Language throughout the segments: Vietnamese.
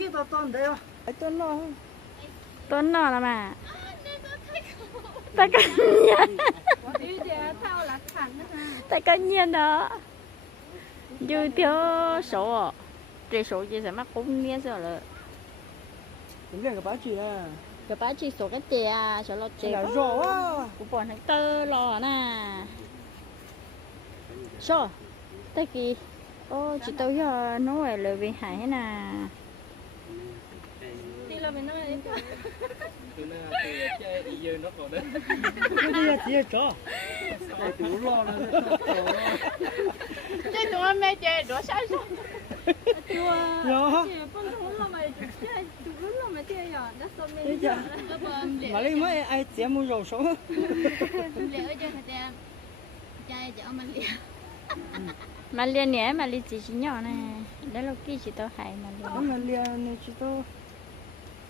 kia tao tao đấy à tao nó tao nó là mà. Ta cả nhiên. ta cả nhiên đó. Dư thiếu số à. chỉ số gì sẽ mắc cũng nhiên rồi là. Cũng là cái bá chị à. Cái bá chị số cái chè à số lo chè là rổ à cũng còn thằng tơ lò nè. Số, tại kỳ, ô chị tôi giờ nói về lời về hải nè từ nay từ chơi đi giờ nó còn đấy. Đi là chơi chó đủ lo rồi chơi tụi anh mẹ chơi đó sao chứ chưa chưa không không lo mà chơi đủ lo mà chơi rồi đó sao mẹ chơi. mà lấy ai chơi mua dầu số? Lẽ liền mà liền nhé mà liền chỉ chỉ nhỏ này để là kia chỉ tôi hại mà liền mà liền này chỉ tôi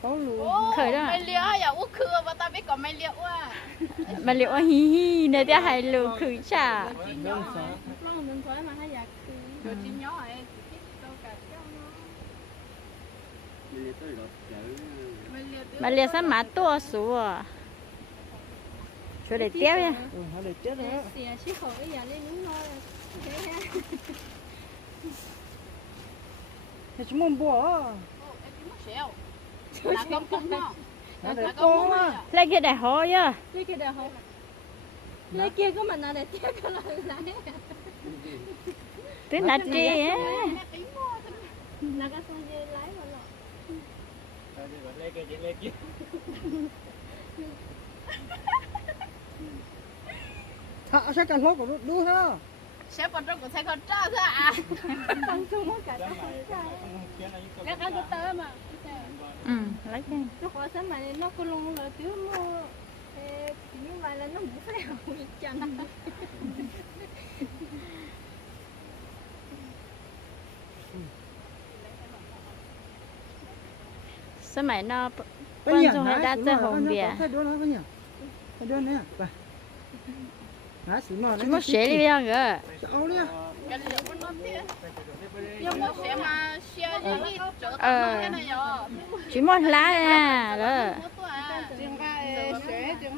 có luôn. Khởi đó. mày liệu à út khưa và ta biết còn mày liệu à mày liệu hi hi nơi ta hay lừa khử chả. Mà liệu sao mà to số à. Chỗ ừ, để tiếp nha để tiếp nữa Hãy subscribe cho kênh Ghiền Mì Gõ Để không bỏ lỡ những video hấp dẫn là con cung đó là con lấy cái đại hồ nhá lấy cái đại hồ dạ. lấy kia của mình là để tiếc cái là lấy tiếng là chi á. Là cái sao dây lấy mà lọ lấy cái gì lấy kia? Thợ sẽ cần lốt của đu đu ha sẽ còn trong của sẽ còn trơ thôi à. Tăng xuống cả cái cái cái cái cái cái cái lấy cái nó có sớm mà nó cứ luôn là chứ nó nhưng mà là nó cũng phải học gì chẳng sớm mà nó quan trọng là đã tới hồng bia đơn đấy à? Hả, xí mò nó xế đi bây giờ kìa Sao đi à? Cái liệu con nó tiết Nãy xử nọ, chỉ nó mất cái xế gì? đi ra kìa Sao đi à? Cái liệu của nó tiếc. Nhưng mà sẽ mà xe như đi chỗ Ờ. tao cái này rồi. chỉ mất lá nha đó Trường cái sẽ trường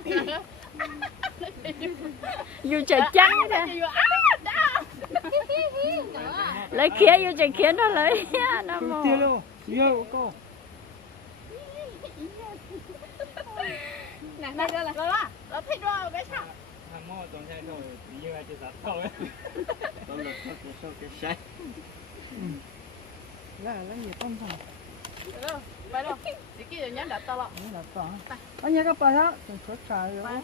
hai lấy khía yêu chẳng khiến nó lấy. Nó mò. Tiêu cô nè nè rồi là rồi là nó thích rồi bé sao? Thằng mò trong xe rồi như là chỉ sạch thôi tôi rồi thật của sao cái xe. Là rồi nhiều con rồi vậy đâu? Chỉ kia nhớ đã to lắm đã to anh nhớ các bạn đó? Đừng có trời rồi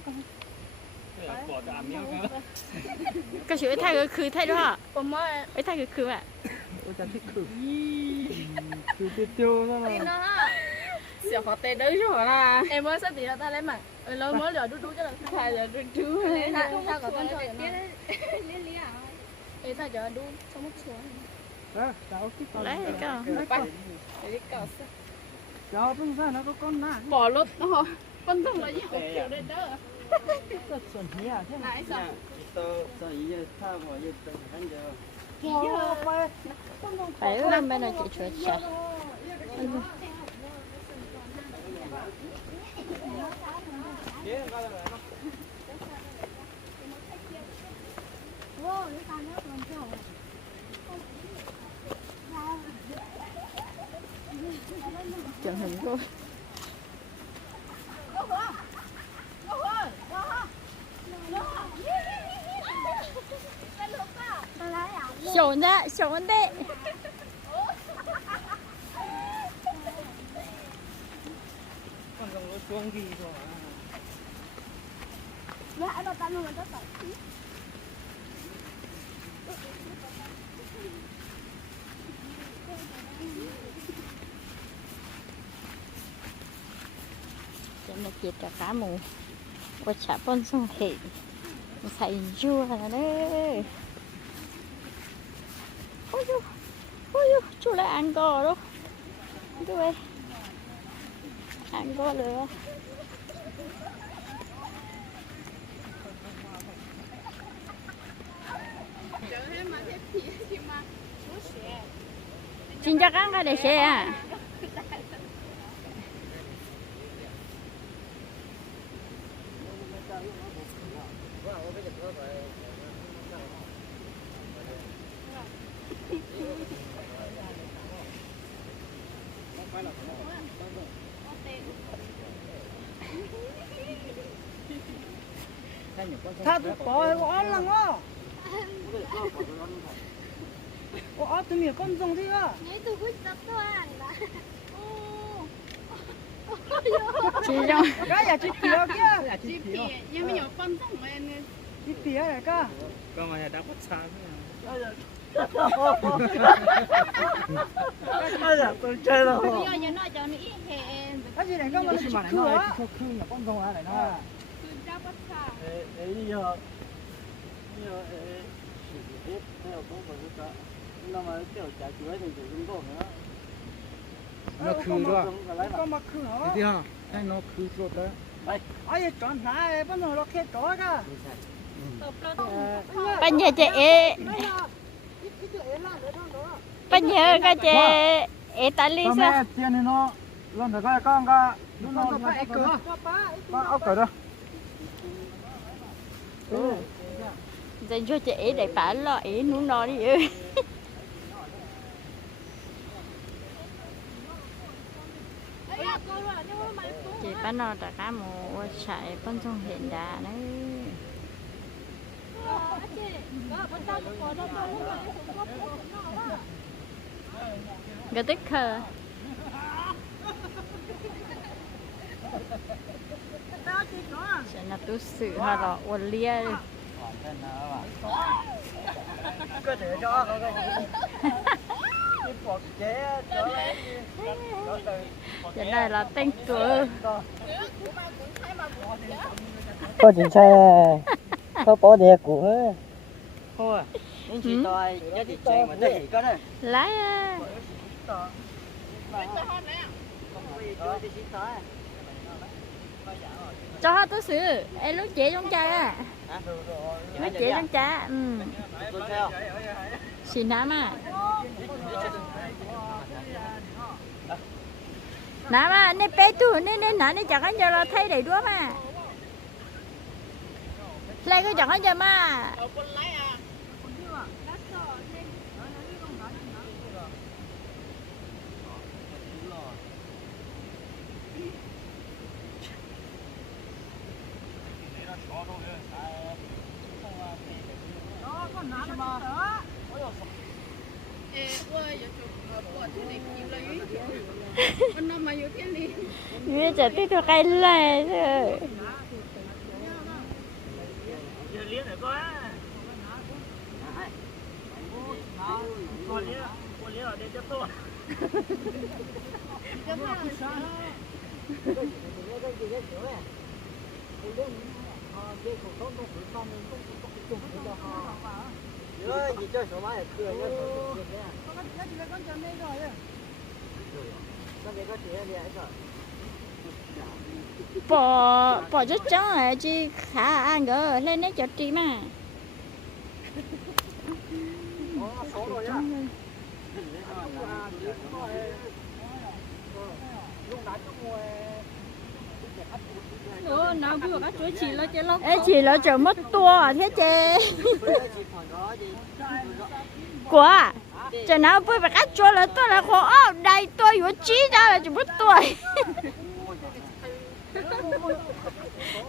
ยจังจ้ะ yêu á đã เลยเขียนอยู่เฉยเขียนเท่าไหร่น้ำม Tiêu đâu? Yêu cô. nè đây đây là rồi nó thích rồi bé sao Thằng mò toàn xe thôi Đi dơ ai chơi sạch thôi Tôi lật nó cái sâu cái xe Là là gì con thằng. rồi vậy đâu chỉ kia nhắn đặt tao lọ Nó là tỏ. Anh nhớ cái bà đó. Đừng có xài rồi. Bỏ tạm miếng cơ ก็ชื่อไอ้ไทยก็คือไทยด้วย còn mới ไอ้ไทยก็คืออ่ะ Ôi chả thích khử. Khử tiêu tiêu ra đi mà. nó sợ họ tê đấy rồi là em mới sắp bị là ta lấy mặt lâu mới rồi đu đu cho là thay rồi đu đu sao có con chơi nó lý lý à Ê, sao giờ đu xong mất xuống Đó, cháu thích con. lấy cái để đi cào sao Cháu bên ra nó có con nà. bỏ lốt nó thôi con thông là gì học kiểu 这准皮啊，这拿一下。都这一下差我一等很久。白鹅没能解决吃。嗯。哇，你打那么久。讲很多。 좋은데? 좋은데? 관광로 좋은 야, 너 나는 먼저 써. một kia cả cá mù và chả bông xong hệ xài chua đấy. Aduh. chú chỗ lại ăn gò đâu. chú ơi, Ăn gò lửa. Chính chắc ăn cái để xe à. 다 bỏ bỏ lăng á. Bỏ tụi mình con rồng thế à Nhớ tôi quyết tập ăn đã. chỉ trong cái nhà chị pìa kia Chị pì, nhưng mà nhiều con rồng lên chị pìa này cơ. Con mà nhà đá bắt xa ai là tôi chơi đâu Bây giờ nói cho nó ít hẹn cái gì này cơ mà nó chỉ khư á khư nhà con rồng này nó ra ấy giờ giờ ấy dụng hết theo có một cái nó mà kiểu trả chuối thì dùng cũng nữa nó khư đó con mà khư hả đi ha anh nó khứ rồi đó ai giờ chọn lại bắt đầu nó khét chó cơ bây giờ chị bây giờ cái chị con sao mẹ tiền thì nó lần thứ hai con cả nó nó phải cửa. con ốc cởi đó. Dành cho chị để phá ý nó nó đi. Ơi chị bán nó đã cá mù chạy con sông hiện đà đấy. Cái tích khờ sẽ là tu sử họ đó uốn lia đi. cơ thể cho cái cái bỏ chế cho Cái này là tên tuổi có chuyện xe? Có bỏ đè của thôi chỉ Ừ. tôi nhớ thì chơi mà thấy có đấy lái tới cho họ tu sử em lúc chế trong cha à lúc chế trong cha ừ. Xin nám à nám à nên bé tu nên nên nãy nên chẳng anh giờ là thay đầy đũa mà lấy cái chẳng anh giờ mà Ê, ôi, giờ chụp bỏ thế này Hãy subscribe cho kênh Ghiền Mì Gõ đi không bỏ lỡ những video hấp dẫn cho con ấy rồi bỏ bỏ rất trắng là chứ khá ăn gỡ lên đấy cho chị mà số rồi nhá Ủa, nào vừa các chuối chỉ là cái lóc Ê chị nó chờ mất tua à? Thế chị chỉ của à? Chờ nào bơi bạc cắt chua là tôi là khổ. Ốc đây tôi có chí ra là chỉ mất tuổi.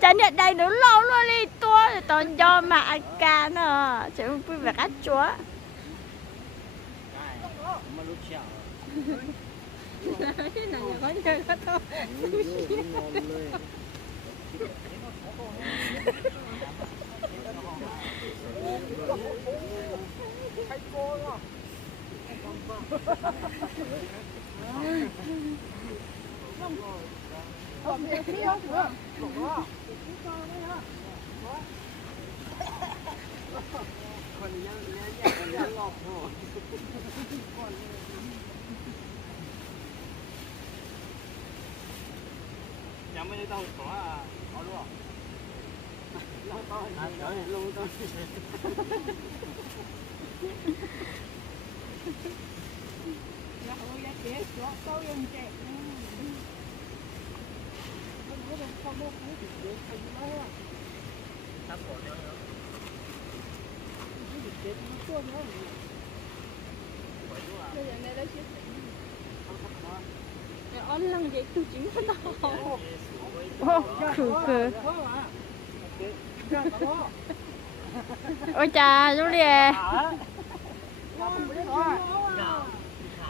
Chả nhận đây nó lâu luôn đi tua thì toàn do mà ăn cá nữa chứ không ยังไม่ได้ต้องขอเอาด้วย lúc chào Này, có chơi hết thôi chẳng không tao có à có luôn lâu tao à trời lâu tao sắp bỏ nhau nữa ón lăng vậy tôi chính nó khử khử ôi cha chú đi à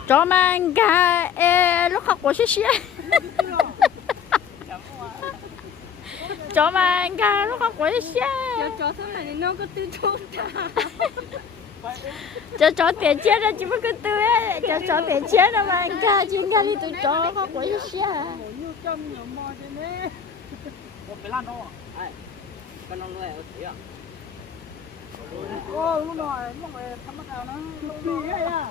cho mang cả e lúc học của xí xí cho mang cả lúc học của xí xí cho cho thế này nó có tư chốt cho chó tiền chết ra chỉ mới cứ tư ấy cho chó tiền chết chia mà anh cả chuyên gia đi tụi chó học của xí xí con non nuôi ở thế à ô lúc nào lúc này thắm đầu nó lúc à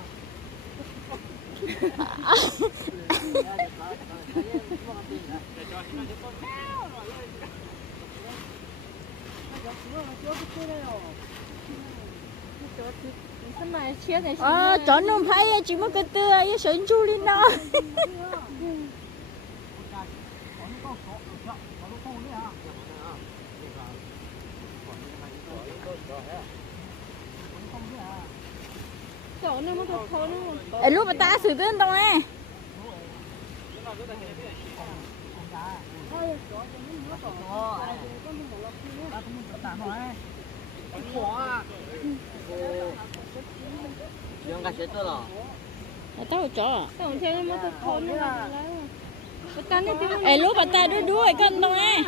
này chia này ờ cho nó phải chỉ mới cứ tư ấy sợ chú đi nó chỗ nó mới được thôi nó Ê, lúc mà ta xử tên tao nè nhưng cái chết tôi rồi tao cho tổng là Ê, lúc mà ta đuôi đuôi cân tao nè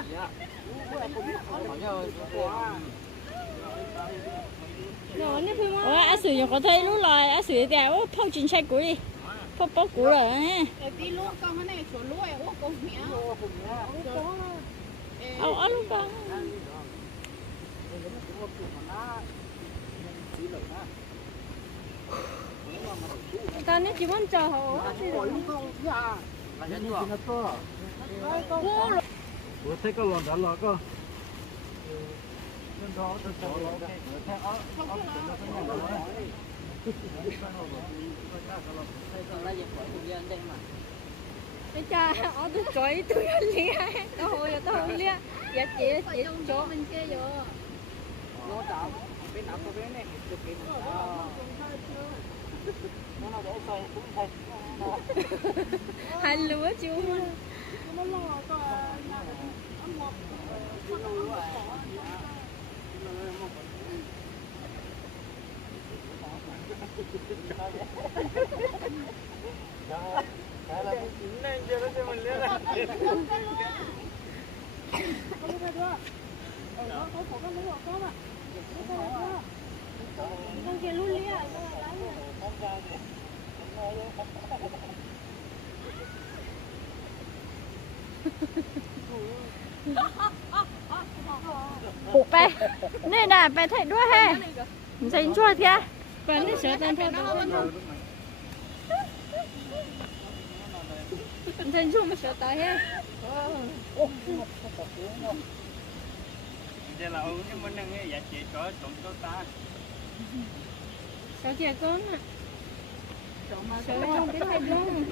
rồi nó phim Ủa, á sử dụng có thấy lúc là á sử thì ó phong chính sách của đi phong bó của rồi nè Tại vì lúc con. Cái này chỗ lúa ấy con mía. Áo áo lúc con Ta nên chỉ muốn chờ họ. bữa thấy có lần đó là có nên đó tôi cho nó theo ó ó Cái cha ở tôi chọi tôi lia. Tao hồi tao hồi lia. Dạ chị chị chỗ mình chơi vô. nó tạo bên nào có bên này được cái đó nó đổ sâu cũng thay Hai lúa là cho nó cho mình lên là Con Ha luôn ha! Ủa, bé Nè nè, bé thấy đuôi hè Dành chua thịa Còn sợ tan theo đó. Dân chung mà sợ tay ha. giờ là ông nhưng mà năng nghe giá trị cho tổng cho ta Sợ kìa con à. Sợ không biết hay không.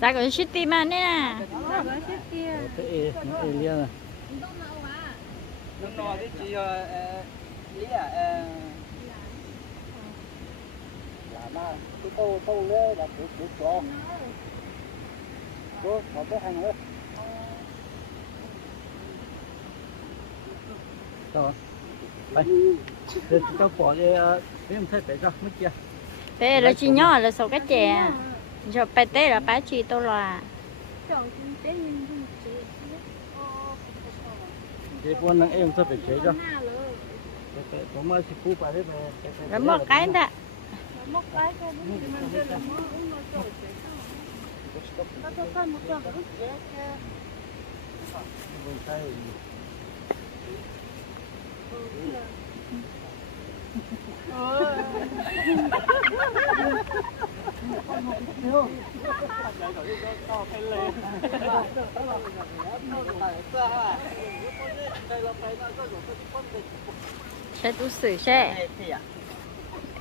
Ta có shitty mà nè nè Sợ có chết kia. thế alien à nó nói cái chị lý à là mà cái câu câu lê là cái cái cho có có cái hàng nữa để tao bỏ đi em thấy phải ra mất chưa Bé là chỉ nhỏ là số cái chè. Cho bé tế là bá chỉ tôi là để buôn năng em sẽ phải chế cho có mà chỉ phụ phải đấy mà Rồi một cái đã Một cái cái mình chơi là mơ cũng nó cho con một ใช้ตู้สื่อใช่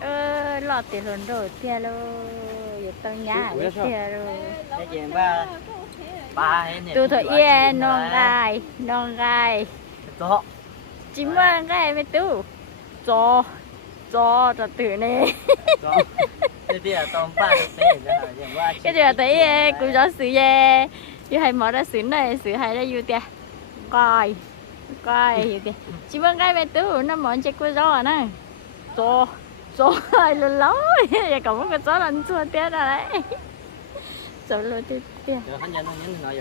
เออหลอดเตี๋หลนโดดเตี๋ยโลอยู่ตรงนี้เตี๋ยโลได้ยินว่าปลาตู้ถั่เอี้นองไก่นองไก่โตจิ้มว่าไก่ไม่ตู้ cho cho cho tự nè. Cái gì là tôm ba cái điều thấy cô cho sửa về như hay mở ra sửa này sửa hay ra yêu tia coi coi yêu tia chỉ mong gai mới tu nó món chết cô gió nè. Cho cho ai lên lối giờ có cái gió lên chua tia ra đấy. Cho luôn tia tia rồi? Hắn nhận nó nhấn nó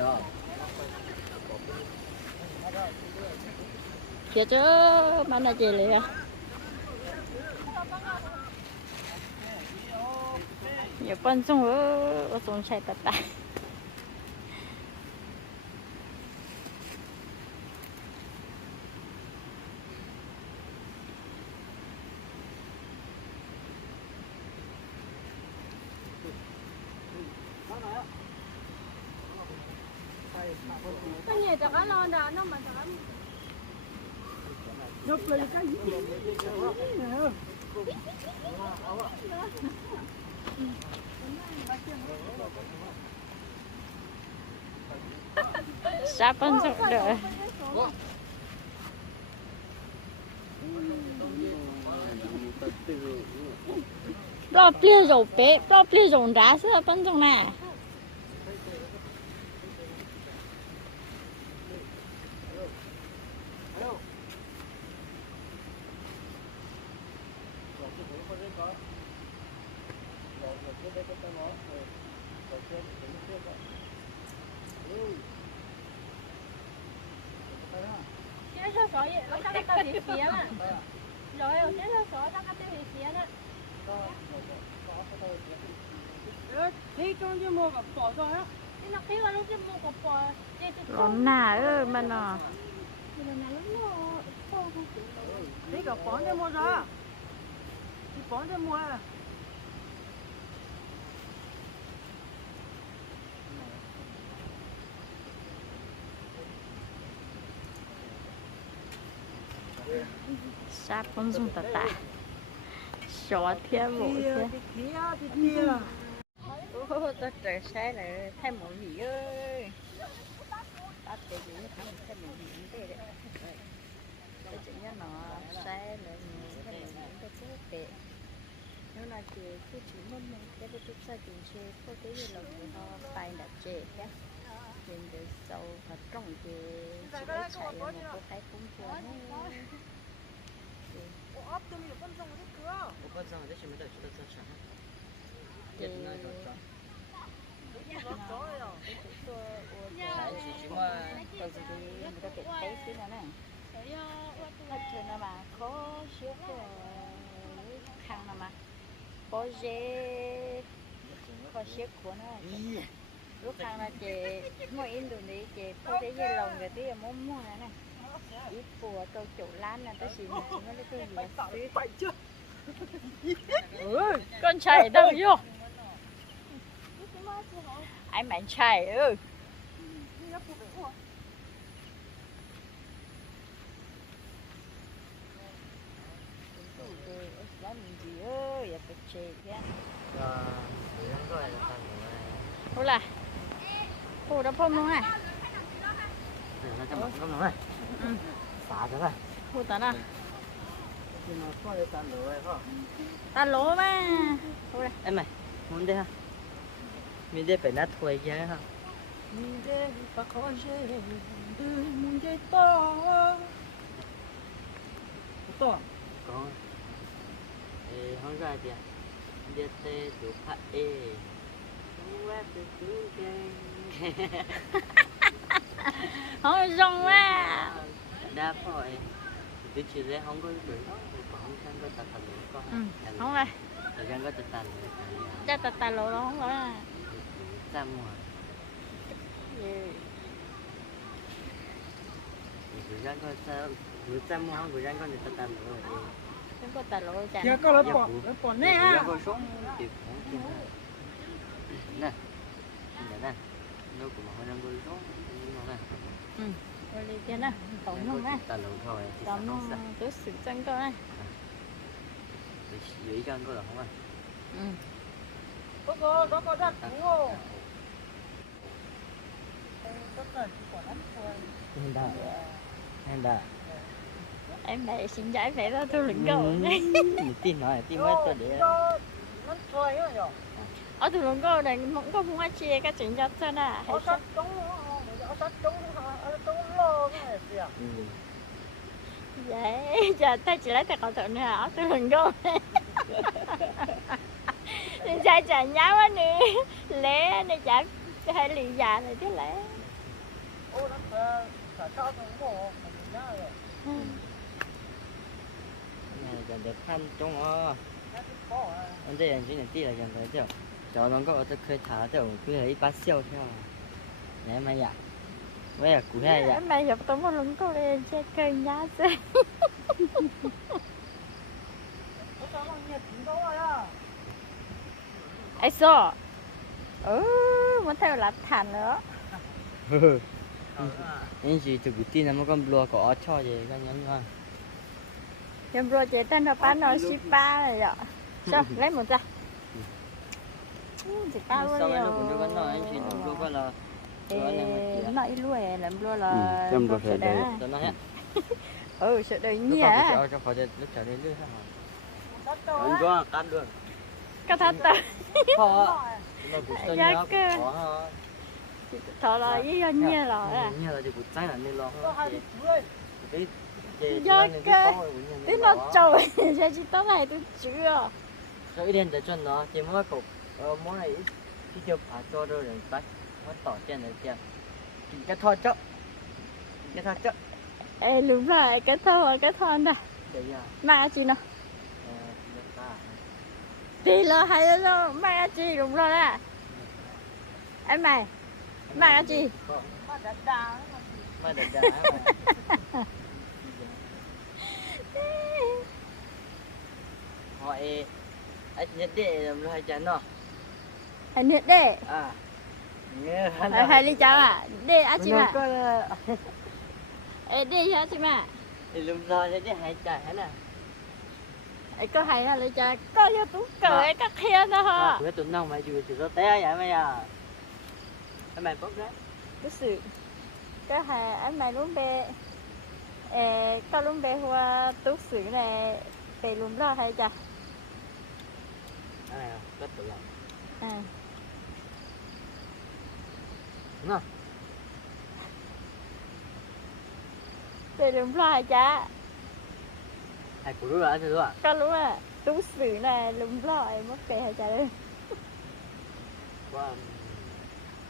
rồi phía chứ mà là gì liền nhiều con sông ở ở sông chạy tạt tạt cái gì cho cái lon đó nó mà cho cái nhấp lên cái sắp ăn sắp con sông đỡ? Lo bia rổ bé, lo bia rổ đá sữa con sông nè chế sơ sọ vậy nó chắc cái gì xía nè rồi chế sơ sọ chắc cái gì xía nè thế con chứ mua gặp bỏ rồi á cái nó khí là lúc chứ mua cục bò chế chế lo nà ơ mà nó nó thế gặp bỏ cho mua ra thì bỏ cho mua sắp con sông tạt tạt xóa thiên bộ thiên thì kia thì kia ô tôi trời xe này thay màu gì ơi. Ta tiền gì thay một thay màu gì thế đấy. Tôi chỉ nhớ nó xe này thay màu gì tôi chết tệ. Nếu là chị cứ chỉ muốn mình cái bữa chúng ta chúng chị có cái là người họ phải đặt chị nhé tiền để sâu và trong chị chỉ phải chạy một cô phải cũng chưa Ủa, ốp tôi mình có con rồng ở dưới cửa. Ủa, con rồng ở dưới chúng mới đợi chúng ta ra trả. Tiền nói rồi 种装 mà tôi chỉ đi người ta là mà có xíu của khăn là mà có dê có xíu của nó lúc khăn là chị mỗi in đồ này chị có thể dây lòng rồi tí là muốn mua nè ít của tôi chủ lan là tôi xin nó lấy cái gì con chạy đâu vô anh bạn trai ừ Đó mình gì ơi, giờ phải chê ờ dân có là ta rồi Ủa là, phụ đó phong luôn à? xả có để ta rồi không? Ta lỗ mà. Ủa là, em mày muốn đi ha đi phải nát thôi có dê từ mình dê to. Có. Ê không ra thì đi tê đủ phá ê không rong quá. đa phải từ chỉ lấy không có được còn không sang có tạt tạt nữa có Ừ, không rồi. thời gian có tạt nữa. Chắc ta ta lỗ đó không à. Ra mùa Ừ. thời gian có sao? Thời gian mùa không thời gian có được tạt tạt nữa Không có ta lỗ chả. kia có là bỏ là bỏ nè. Thời gian à có xuống thì cũng nè nè. Nè nó cũng hơi đang gửi đó nhưng mà này rồi đi kia nè tổng thôi thì sao tổng sao tôi xử chân này dưới chân có là không à ừ. Có có có có đất đúng không Hên đà. Hên đà. Em lại xin giải vẻ ra tôi lĩnh cầu này Mình tin nói tin mấy tôi để. Ở tôi lĩnh cầu này mong có mua chia cái chuyện cho chân à ở sát chống ở sát chống ở chống lo cái này kìa. Ừ. vậy giờ tay chỉ lấy tay cậu tự nữa ở tôi lĩnh cầu này. Nên chạy chạy nhau á nè. Lẽ này chạy cái hai lì già này thế lẽ ô này được khăn trong ó Anh đây anh chỉ là tí là dần tới chứ Cho nó có ở khơi thả chứ cứ thấy bát siêu theo Nè mày ạ Vậy ạ cú hay ạ mày gặp tôi một lĩnh cầu này chơi cây nhá ai sợ ừ muốn theo là thản nữa. Anh chỉ từ cái tin là một con lùa có cho gì cái nhắn mà nhưng rồi chị tên là bán nó ship ba này ạ. Sao lấy một ra. Chị ba Sau đó nó cũng đưa con nói anh chỉ đừng lùa qua là em chị nó ít lùi làm lùi là Ừ, có rồi phải nó hết ừ sợ Lúc nhỉ. à cái cho cho phải lúc trở đến đất đâu Anh có cắt được có thật Nó cũng Dạ nhớ cơ. Thọ là với do nhỉ rồi à. Như là thì cũng trái là nên lo Cái Dạ cái tí nó lo. trồi cho chị tới này tôi chưa Rồi đến để cho nó chỉ mỗi cục. Ờ mỗi này cái tiêu phá cho rồi rồi bắt nó tỏ tiền rồi tiền chỉ cái thoi chốc cái thoi chốc ê đúng rồi cái thơ cái thơ này mà chị nó ờ thì là hay nó mà chị đúng rồi đó. Em mày mà chị? Mà đất đá mà được đã hỏi anh nhất định làm hai chén nó anh nhiệt đấy à hay đi cháu à? Đi á chị mà có ê đi hả chị mà thì lúc lo để hai chén nè ê có hay là đi cháu có vô tú cười các kia đó hả? Bữa tuần nào mày chịu chịu té vậy mày à em mày hay anh mày luôn bê. Ê có luôn bê hoa tú sự này bê luôn lo hay chả cái này rất tự lòng à. Nào. bê luôn lo hay chả hai củ rồi anh rồi có lúc à tú sự này luôn lo em mất bê hay chả đây? Hàng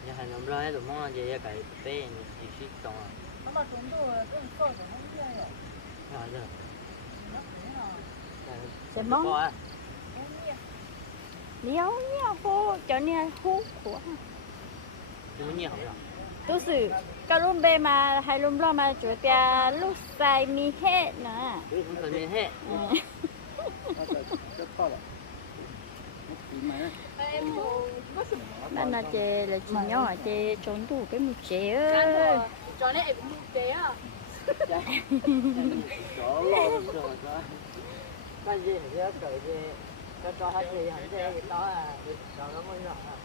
năm rồi tụi mong gì cái bé này chỉ biết trong à nó mà chúng tôi cái sôi của nó như này rồi giờ nó thế nào Sẽ mong. có nhiều nhiều hô cho nên hú của chúng nhiều rồi tú sự có lúc bê mà hay lúc lo mà chủ tia lúc sai mi hết nè cũng không cần đến hết rất to rồi tí máy bạn là chè là chị nhỏ chè trốn tủ cái một chè ơi rồi. Chó này cũng một tế à. đó lo rồi đó cái gì thì nó cởi gì? Cho hai gì gì cái đó à? Cho nó mới rõ à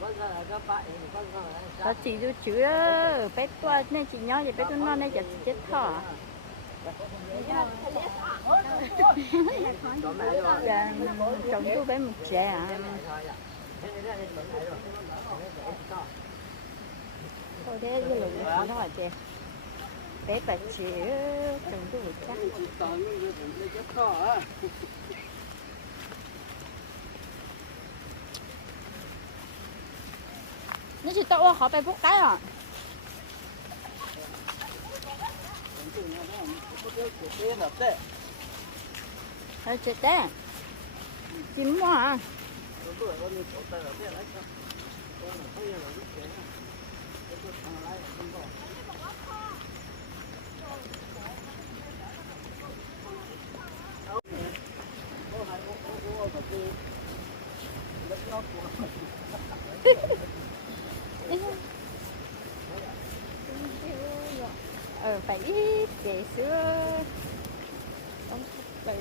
bắt ra là các bạn bắt ra là đó chị tôi chữ bé qua nên chị nhỏ vậy bé tôi non này chả chết thỏ chồng tôi bé một trẻ à thôi thế cái lụng nó nhỏ chị bé bà chữ chồng tủ chắc toàn những cái vấn nó chỉ tao họ bé bút cái à cái là Thôi chết té Chín mua à. Ờ phải ít để xưa. Không phải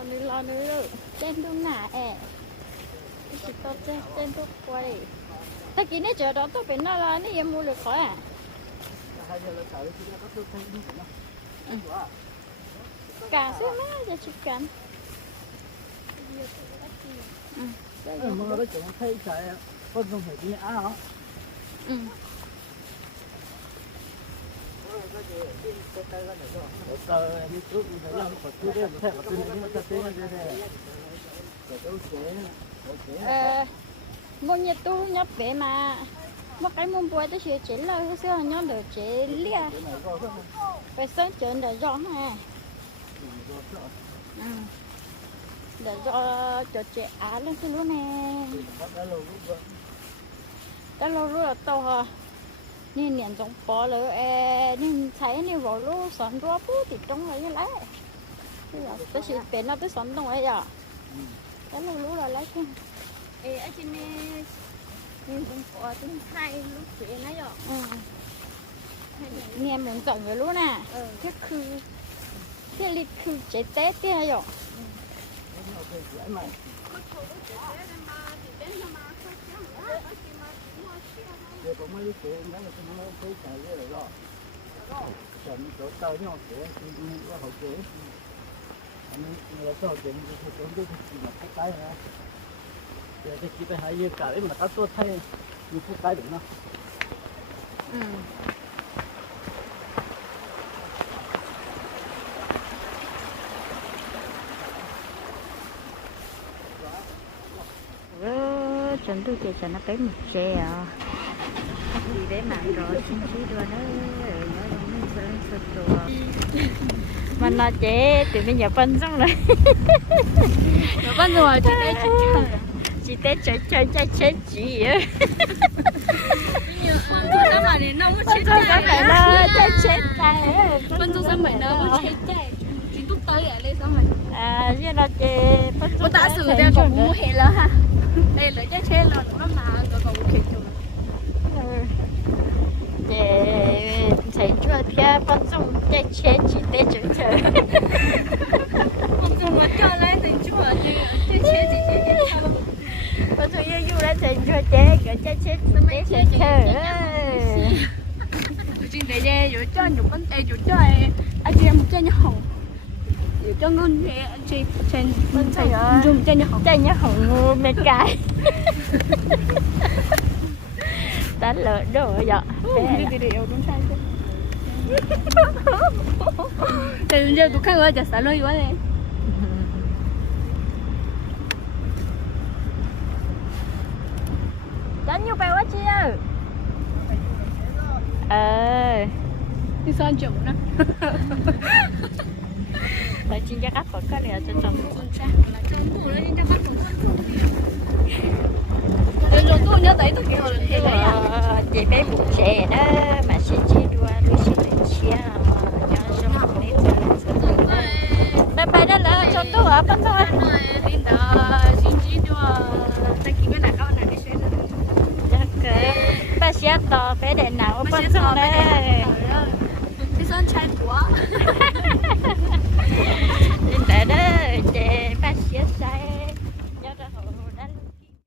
lo nữa lo nữa trên đông nà ẹ chỉ có trên trên đông qua đi ta kỹ nãy chờ đó tôi phải nói là nãy em mua được khỏi à hai giờ là cởi thì có tôi thấy như thế nào cả xíu má giờ chụp cảnh Ừ, mà nó chúng thấy cái con không phải đi á hả? ừ Ờ, như trước mình thấy là có thứ đấy, có thể có thứ đấy, nhưng mà thật tế là thế này. Có đâu chế, có chế ờ mua nhiệt tu nhập về mà. Một cái mông bùa tới chế là hồi xưa nhon được chế lia phải sớm chuẩn để rõ nè để rõ cho chế á lên cái lúa này cái lúa lúa tàu hả? Nè Có đã lâu lúc vậy. cái lúa lúa là to ha nên niệm trong bỏ lỡ ê nên thấy nên vào lúa sẵn rúa bút thì trong rồi như lấy bây giờ tôi chỉ bên nó tôi sẵn trong ấy à cái lúa lúa là lấy cái ê ở trên này nhưng cũng có tiếng hai lúc chuyện nãy rồi ừ nghe mình chọn người lúa nè ừ cái khư cái lịch khư chế tết thế này rồi Nó có thể dễ mà. Giờ có mấy cái mấy cái nó thấy chạy rồi đó. trận chỗ tao nhau chế, thì nó hậu chế. Anh là sao chế, thì cũng biết gì mà cái cái hả? Giờ cái chỉ phải hai như cả đấy mà các tôi thay như cái cái được không? ừ Ờ, tôi chỉ cho nó cái một xe à để mà rồi xin chỉ đua nó mình sẽ nó chế từ bây giờ phân xong rồi. Rồi con rồi thì đây chị tết chơi chơi chơi chơi chị. Á phân xong cái phải là chơi chết này phân sân bảy nó muốn chết chạy chỉ túc tới ở đây xong rồi. À như là chế phân cô ta xử theo còn mua hệ là ha. Đây là chết chết là nó mà rồi còn kịp rồi chế thấy chưa theo phân xong chơi chết chị tết chơi chơi con dùng mà cho lên thì chú ở đây chết chết thì chết chết phân xong như như là thấy chưa chế cái chơi chết để chơi chơi trên đây đây rồi cho nhiều con đây rồi cho anh chị em một chơi nhau, rồi cho ngon chị anh chị trên bên Trời ơi. dùng chân hồng chơi nhau hỏng ngu mẹ cái đã lỡ đồ vậy giờ tụi khăn rồi chả xả lôi quá đây. Đánh như bài quá chi ơi. Ờ. Đi son chồng đó Bài chi chắc áp vào cái này cho chồng là của rồi rồi tôi nhớ tới tôi kêu là đấy Chị bé bụng trẻ đó Mà sẽ chi đua Đôi chị lại chia Bài bài đó là cho tôi ở bên thôi. Đó xin chỉ cho ta kỹ cái nào có này đi xem Ok. Bà sẽ tỏ bé để nào bên xong đây Đi son trai của เด้อเจ๊ปัสเสียใจ